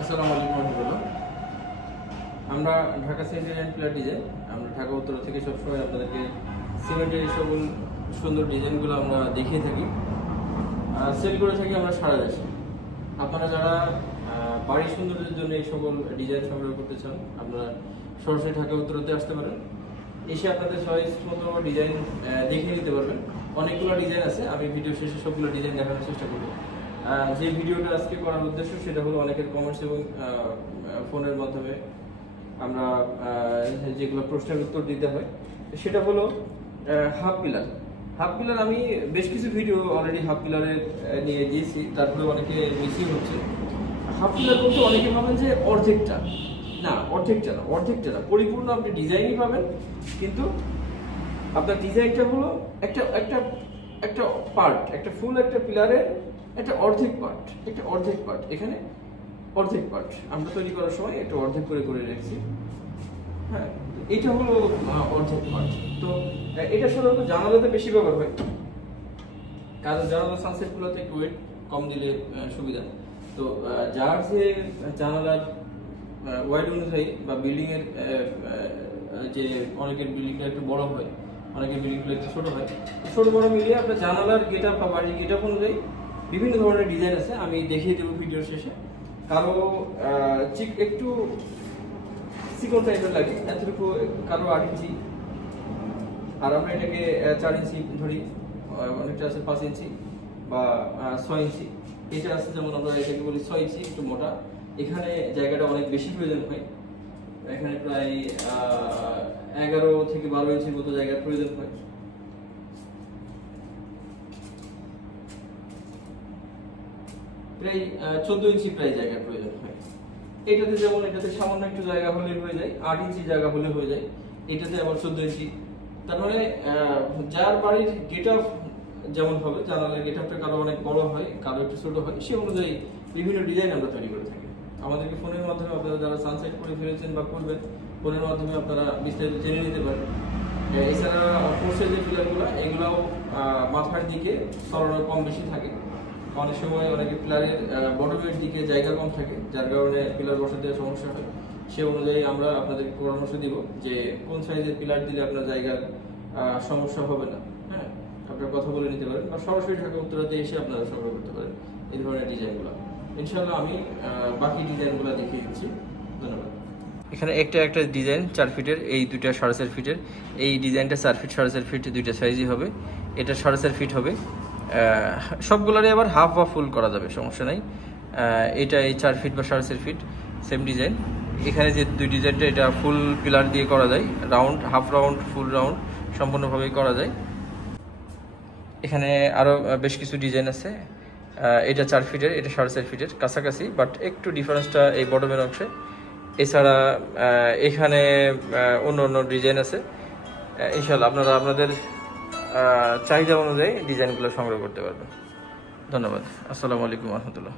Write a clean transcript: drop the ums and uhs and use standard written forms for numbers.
আসসালামু আলাইকুম রহমতুল্লাহ। আমরা Dhaka cement and pillar design, আমরা ঢাকা উত্তর থেকে সবসময় আপনাদেরকে সিমেন্টের এই সকল সুন্দর ডিজাইনগুলো আমরা দেখিয়ে থাকি, সেল করে থাকি আমরা সারা দেশে। আপনারা যারা বাড়ির সৌন্দর্যের জন্য এই সকল ডিজাইন সংগ্রহ করতে চান, আপনারা সরাসরি ঢাকা উত্তরতে আসতে পারেন। এসে আপনাদের চয়েস মতো ডিজাইন দেখিয়ে নিতে পারবেন। অনেকগুলো ডিজাইন আছে, আমি ভিডিও শেষে সবগুলো ডিজাইন দেখানোর চেষ্টা করব। যে ভিডিওটা আজকে করার উদ্দেশ্য সেটা হলো অনেকের কমেন্টস এবং ফোনের মাধ্যমে আমরা যেগুলো প্রশ্নের উত্তর দিতে হয়, সেটা হলো হাফ পিলার। হাফ পিলার আমি বেশ কিছু ভিডিও অলরেডি হাফ পিলারের নিয়ে দিয়েছি, তারপরে অনেকে মিসিং হচ্ছে। হাফ পিলার বলতে অনেকে ভাবেন যে অর্ধেকটা, না অর্ধেকটা না, অর্ধেকটা না, পরিপূর্ণ আপনি ডিজাইনই পাবেন, কিন্তু আপনার ডিজাইনটা হলো একটা একটা একটা পার্ট, একটা ফুল একটা পিলারের একটা অর্ধেক পার্ট, একটা অর্ধেক পার্ট। এখানে অর্ধেক পার্ট আমরা তৈরি করার সময় একটা অর্ধেক করে করে রেখেছি। হ্যাঁ, এটা হলো অর্ধেক পার্ট। তো এটা সাধারণত জানালাতে বেশি ব্যবহার হয়, কারণ জানালা সানসেটগুলোতে একটু ওয়েট কম দিলে সুবিধা। তো যার যে জানালার ওয়াইড অনুযায়ী বা বিল্ডিং এর যে অনেকের বিল্ডিংটা একটু বড় হয়, অনেকের বিল্ডিংগুলো একটু ছোট হয়, ছোট বড় মিলিয়ে আপনার জানালার গেটআপ বা বাড়ির গেটআপ অনুযায়ী বিভিন্ন ধরনের ডিজাইন আছে, আমি দেখিয়ে দেবো ভিডিওর শেষে। কারো একটু চিকন টাইপের লাগে, এতটুকু, কারো 8 ইঞ্চি, আর আমরা এটাকে 4 ইঞ্চি ধরি, অনেকটা আছে 5 ইঞ্চি বা 6 ইঞ্চি। এটা আছে যেমন আমরা এটাকে বলি 6 ইঞ্চি, একটু মোটা। এখানে জায়গাটা অনেক বেশি প্রয়োজন হয়, এখানে প্রায় 11 থেকে 12 ইঞ্চির মতো জায়গার প্রয়োজন হয়। প্রায় 14 ইঞ্চি প্রায় জায়গার প্রয়োজন হয়। এটাতে যেমন এটাতে সামান্য একটু জায়গা হলে হয়ে যায়, 8 ইঞ্চি জায়গা হলে হয়ে যায়, এটাতে আবার 14 ইঞ্চি। তার মানে যার বাড়ির গেটআপ যেমন হবে, জানালার গেটআপটা কারো অনেক বড় হয়, কারো একটু ছোট হয়, সে অনুযায়ী বিভিন্ন ডিজাইন আমরা তৈরি করে থাকি। আমাদেরকে ফোনের মাধ্যমে আপনারা যারা সানসেট করে ফেলেছেন বা করবেন, ফোনের মাধ্যমে আপনারা বিস্তারিত জেনে নিতে পারেন। এছাড়া ফোর্সের যে পিলারগুলো, এগুলাও মাথার দিকে সরানো কম বেশি থাকে। অনেক সময় অনেকে পিলারের বটমের দিকে জায়গা কম থাকে, যার কারণে পিলার বসাতে সমস্যা হয়। সে অনুযায়ী আমরা আপনাদেরকে পরামর্শ দিব যে কোন সাইজের পিলার দিলে আপনার জায়গার সমস্যা হবে না। হ্যাঁ, আপনারা কথা বলে নিতে পারেন বা সরাসরি ঢাকা উত্তরাতে এসে আপনারা সংগ্রহ করতে পারেন এই ধরনের ডিজাইনগুলো। ইনশাআল্লাহ আমি বাকি ডিজাইনগুলো দেখিয়ে দিচ্ছি। ধন্যবাদ। এখানে একটা ডিজাইন 4 ফিটের, এই দুইটা 4.5 ফিটের। এই ডিজাইনটা 4 ফিট 4.5 ফিট দুইটা সাইজই হবে। এটা 4.5 ফিট হবে। সবগুলোরই আবার হাফ বা ফুল করা যাবে, সমস্যা নাই। এটা এই 4 ফিট বা 4.5 ফিট সেম ডিজাইন। এখানে যে দুই ডিজাইনটা, এটা ফুল পিলার দিয়ে করা যায়, রাউন্ড, হাফ রাউন্ড, ফুল রাউন্ড সম্পূর্ণভাবেই করা যায়। এখানে আরও বেশ কিছু ডিজাইন আছে। এটা 4 ফিটের, এটা 4.5 ফিটের কাছাকাছি, বাট একটু ডিফারেন্সটা এই বটমের অংশে। এছাড়া এখানে অন্য অন্য ডিজাইন আছে। ইনশাআল্লাহ আপনারা আপনাদের চাহিদা অনুযায়ী ডিজাইনগুলো সংগ্রহ করতে পারবেন। ধন্যবাদ। আসসালামু আলাইকুম রহমতুল্লাহ।